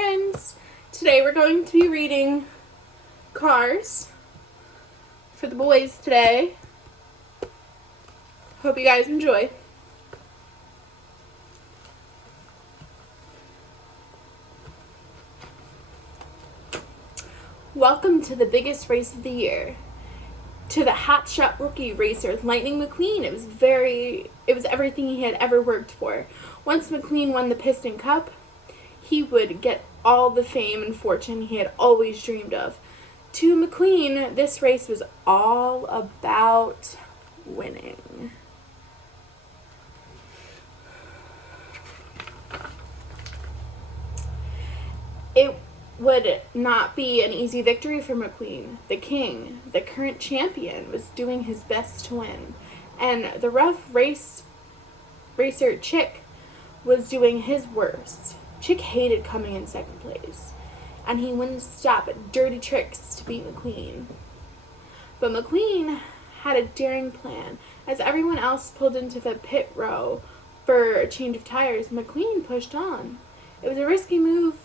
friends. Today we're going to be reading Cars for the boys today. Hope you guys enjoy. Welcome to the biggest race of the year. To the hotshot rookie racer, Lightning McQueen. It was everything he had ever worked for. Once McQueen won the Piston Cup, he would get all the fame and fortune he had always dreamed of. To McQueen, this race was all about winning. It would not be an easy victory for McQueen. The king, the current champion, was doing his best to win, and the rough racer Chick was doing his worst. Chick hated coming in second place, and he wouldn't stop at dirty tricks to beat McQueen. But McQueen had a daring plan. As everyone else pulled into the pit row for a change of tires, McQueen pushed on. It was a risky move.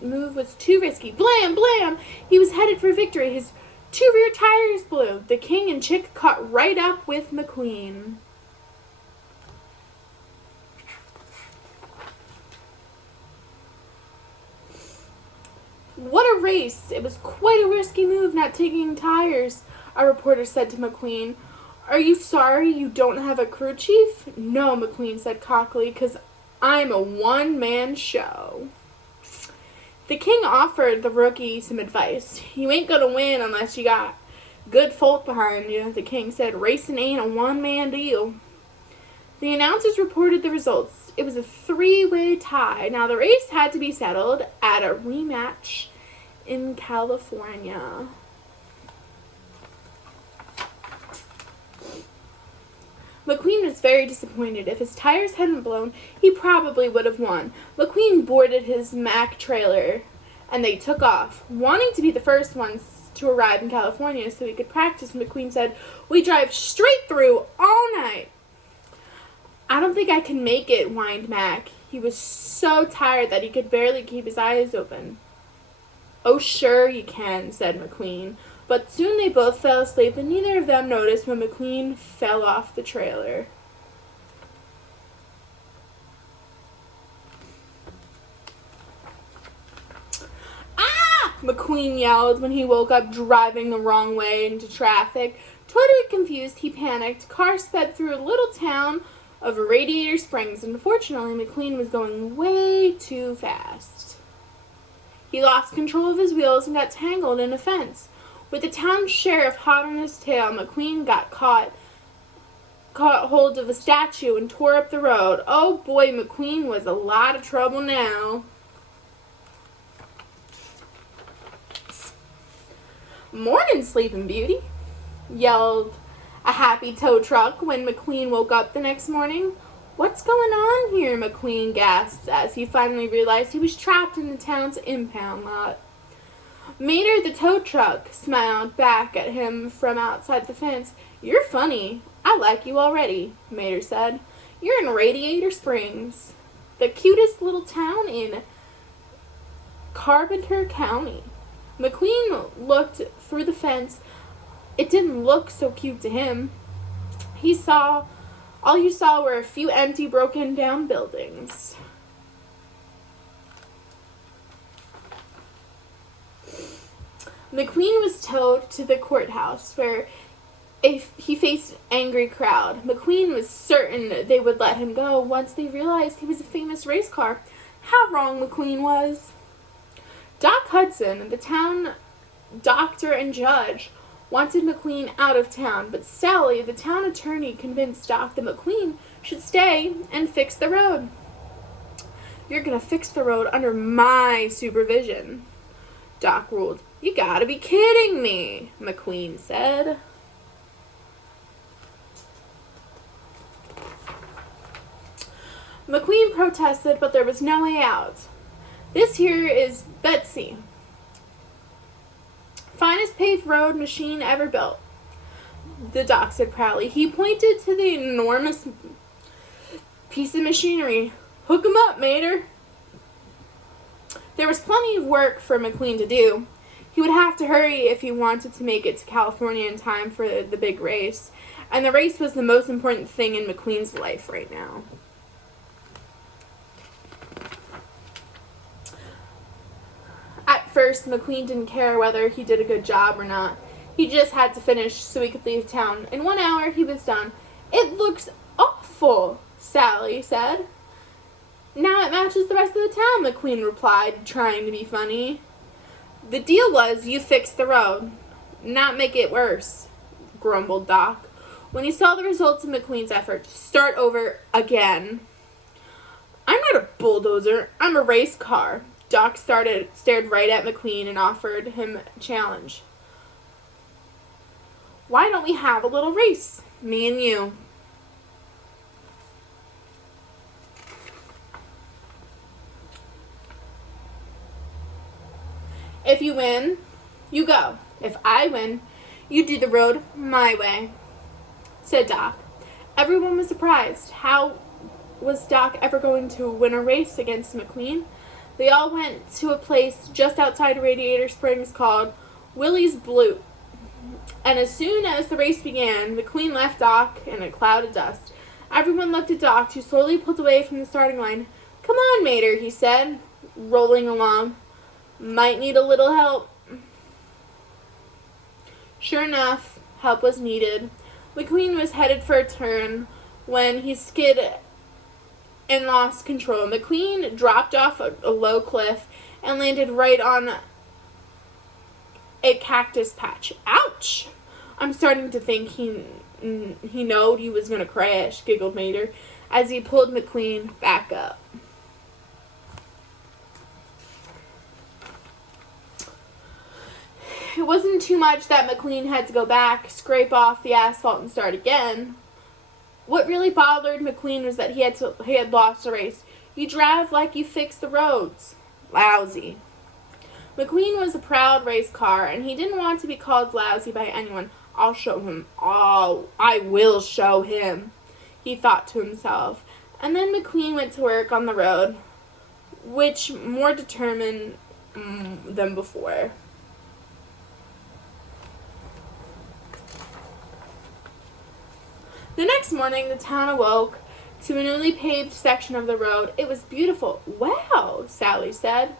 Move was too risky. Blam, blam! He was headed for victory. His two rear tires blew. The king and Chick caught right up with McQueen. What a race! It was quite a risky move not taking tires, a reporter said to McQueen. Are you sorry you don't have a crew chief? No, McQueen said cockily, 'cause I'm a one-man show. The king offered the rookie some advice. You ain't gonna win unless you got good folk behind you, the king said. Racing ain't a one-man deal. The announcers reported the results. It was a three-way tie. Now the race had to be settled at a rematch in California. McQueen was very disappointed. If his tires hadn't blown, he probably would have won. McQueen boarded his Mack trailer, and they took off. Wanting to be the first ones to arrive in California so he could practice, McQueen said, "We drive straight through all night." I don't think I can make it, whined Mack. He was so tired that he could barely keep his eyes open. Oh, sure you can, said McQueen. But soon they both fell asleep, and neither of them noticed when McQueen fell off the trailer. Ah! McQueen yelled when he woke up driving the wrong way into traffic. Totally confused, he panicked. Car sped through a little town of Radiator Springs, and unfortunately McQueen was going way too fast. He lost control of his wheels and got tangled in a fence. With the town sheriff hot on his tail, McQueen got caught hold of a statue and tore up the road. Oh boy, McQueen was a lot of trouble now. Morning, Sleeping Beauty, yelled a happy tow truck when McQueen woke up the next morning. What's going on here? McQueen gasped as he finally realized he was trapped in the town's impound lot. Mater, the tow truck, smiled back at him from outside the fence. You're funny. I like you already, Mater said. You're in Radiator Springs, the cutest little town in Carpenter County. McQueen looked through the fence. It didn't look so cute to him. All you saw were a few empty, broken down buildings. McQueen was towed to the courthouse, where he faced an angry crowd. McQueen was certain they would let him go once they realized he was a famous race car. How wrong McQueen was. Doc Hudson, the town doctor and judge, wanted McQueen out of town, but Sally, the town attorney, convinced Doc that McQueen should stay and fix the road. You're gonna fix the road under my supervision, Doc ruled. You gotta be kidding me, McQueen said. McQueen protested, but there was no way out. This here is Betsy, finest paved road machine ever built, the doc said proudly. He pointed to the enormous piece of machinery. Hook 'em up, Mater. There was plenty of work for McQueen to do. He would have to hurry if he wanted to make it to California in time for the big race, and the race was the most important thing in McQueen's life right now. At first, McQueen didn't care whether he did a good job or not. He just had to finish so he could leave town. In 1 hour, he was done. "It looks awful," Sally said. "Now it matches the rest of the town," McQueen replied, trying to be funny. "The deal was you fix the road, not make it worse," grumbled Doc, when he saw the results of McQueen's effort. "Start over again." "I'm not a bulldozer, I'm a race car." Doc stared right at McQueen and offered him a challenge. "Why don't we have a little race, me and you?" "If you win, you go. If I win, you do the road my way," said Doc. Everyone was surprised. How was Doc ever going to win a race against McQueen? They all went to a place just outside Radiator Springs called Willie's Blue. And as soon as the race began, McQueen left Doc in a cloud of dust. Everyone looked at Doc, who slowly pulled away from the starting line. "Come on, Mater," he said, rolling along. "Might need a little help." Sure enough, help was needed. McQueen was headed for a turn when he skid and lost control. McQueen dropped off a low cliff and landed right on a cactus patch. "Ouch! I'm starting to think he knowed he was going to crash," giggled Mater as he pulled McQueen back up. It wasn't too much that McQueen had to go back, scrape off the asphalt, and start again. What really bothered McQueen was that he had lost a race. "You drive like you fix the roads." Lousy. McQueen was a proud race car, and he didn't want to be called lousy by anyone. "I'll show him. Oh, I will show him," he thought to himself. And then McQueen went to work on the road, which more determined than before. The next morning, the town awoke to a newly paved section of the road. It was beautiful. "Wow," Sally said.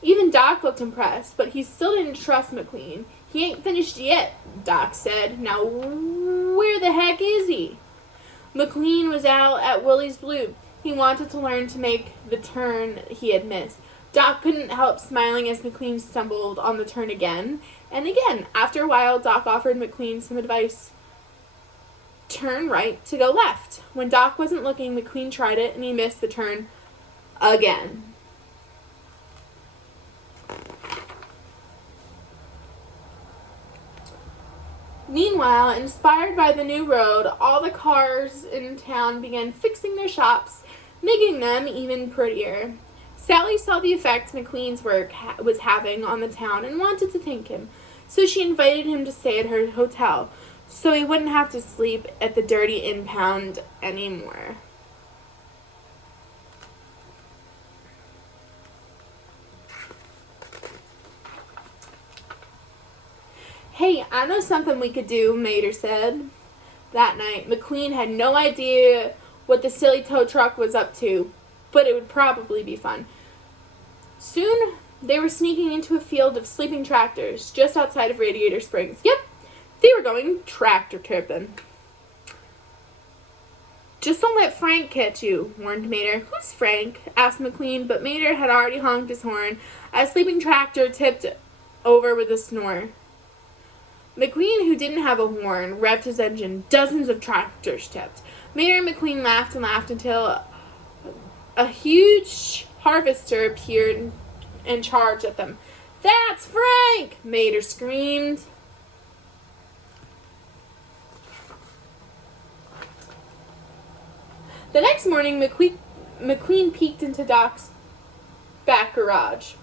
Even Doc looked impressed, but he still didn't trust McQueen. "He ain't finished yet," Doc said. "Now, where the heck is he?" McQueen was out at Willie's Blue. He wanted to learn to make the turn he had missed. Doc couldn't help smiling as McQueen stumbled on the turn again and again. After a while, Doc offered McQueen some advice. "Turn right to go left." When Doc wasn't looking, McQueen tried it, and he missed the turn again. Meanwhile, inspired by the new road, all the cars in town began fixing their shops, making them even prettier. Sally saw the effect McQueen's work was having on the town and wanted to thank him, so she invited him to stay at her hotel, so he wouldn't have to sleep at the dirty impound anymore. "Hey, I know something we could do," Mater said. That night, McQueen had no idea what the silly tow truck was up to, but it would probably be fun. Soon, they were sneaking into a field of sleeping tractors just outside of Radiator Springs. Yep, they were going tractor tripping. "Just don't let Frank catch you," warned Mater. "Who's Frank?" asked McQueen, but Mater had already honked his horn. A sleeping tractor tipped over with a snore. McQueen, who didn't have a horn, revved his engine. Dozens of tractors tipped. Mater and McQueen laughed and laughed until a huge harvester appeared and charged at them. "That's Frank!" Mater screamed. The next morning, McQueen peeked into Doc's back garage.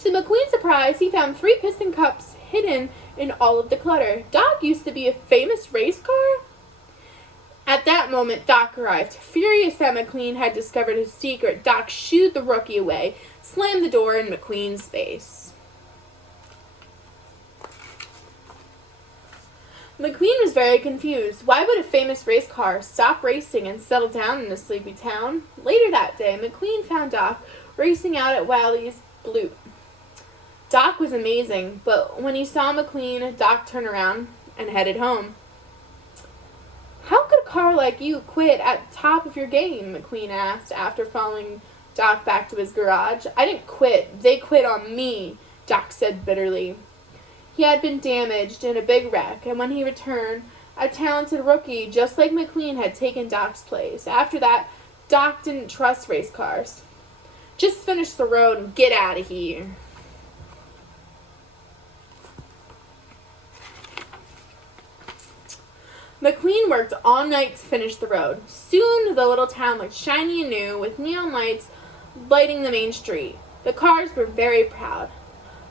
To McQueen's surprise, he found 3 piston cups hidden in all of the clutter. Doc used to be a famous race car? At that moment, Doc arrived. Furious that McQueen had discovered his secret, Doc shooed the rookie away, slammed the door in McQueen's face. McQueen was very confused. Why would a famous race car stop racing and settle down in a sleepy town? Later that day, McQueen found Doc racing out at Wally's Blute. Doc was amazing, but when he saw McQueen, Doc turned around and headed home. How could a car like you quit at the top of your game? McQueen asked after following Doc back to his garage. I didn't quit. They quit on me, Doc said bitterly. He had been damaged in a big wreck, and when he returned, a talented rookie just like McQueen had taken Doc's place. After that, Doc didn't trust race cars. Just finish the road and get out of here. McQueen worked all night to finish the road. Soon, the little town looked shiny and new, with neon lights lighting the main street. The cars were very proud.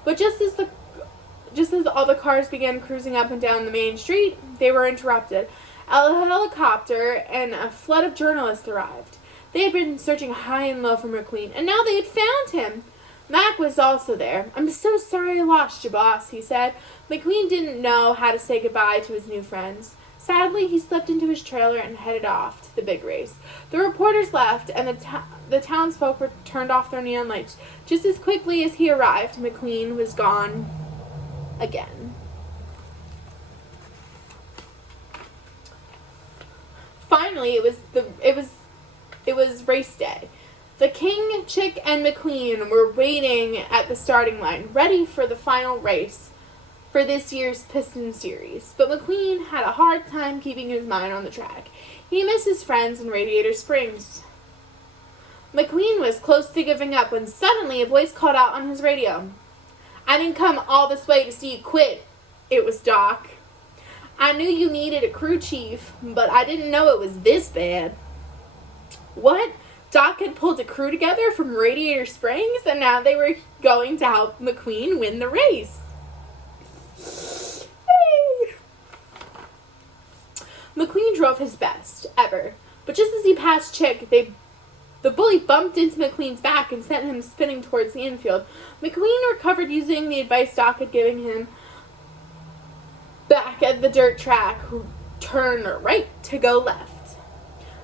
But just as all the cars began cruising up and down the main street, they were interrupted. A helicopter and a flood of journalists arrived. They had been searching high and low for McQueen, and now they had found him. Mac was also there. I'm so sorry I lost you, boss, he said. McQueen didn't know how to say goodbye to his new friends. Sadly, he slipped into his trailer and headed off to the big race. The reporters left, and the townsfolk turned off their neon lights. Just as quickly as he arrived, McQueen was gone again. Finally, it was race day. The King, Chick, and McQueen were waiting at the starting line, ready for the final race for this year's Piston Series. But McQueen had a hard time keeping his mind on the track. He missed his friends in Radiator Springs. McQueen was close to giving up when suddenly a voice called out on his radio. I didn't come all this way to see you quit. It was Doc. I knew you needed a crew chief, but I didn't know it was this bad. What? Doc had pulled a crew together from Radiator Springs, and now they were going to help McQueen win the race. Hey. McQueen drove his best ever, but just as he passed Chick, the bully bumped into McQueen's back and sent him spinning towards the infield. McQueen recovered using the advice Doc had given him back at the dirt track, who turned right to go left.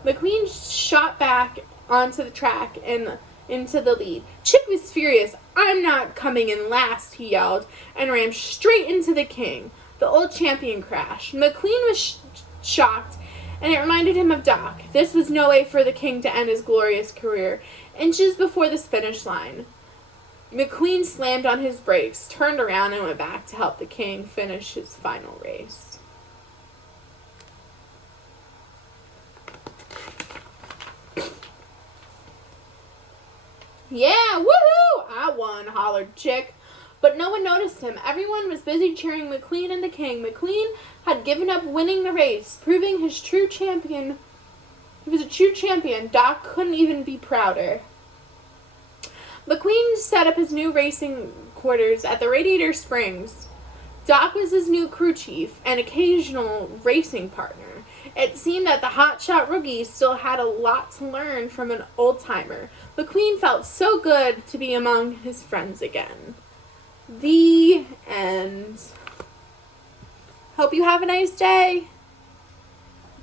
McQueen shot back onto the track and into the lead. Chick was furious. I'm not coming in last, he yelled, and ran straight into the King. The old champion crashed. McQueen was shocked, and it reminded him of Doc. This was no way for the King to end his glorious career. Inches before the finish line, McQueen slammed on his brakes, turned around, and went back to help the King finish his final race. Yeah, woohoo! I won, hollered Chick. But no one noticed him. Everyone was busy cheering McQueen and the King. McQueen had given up winning the race, proving his true champion. He was a true champion. Doc couldn't even be prouder. McQueen set up his new racing quarters at the Radiator Springs. Doc was his new crew chief and occasional racing partner. It seemed that the hotshot rookie still had a lot to learn from an old-timer. McQueen felt so good to be among his friends again. The end. Hope you have a nice day.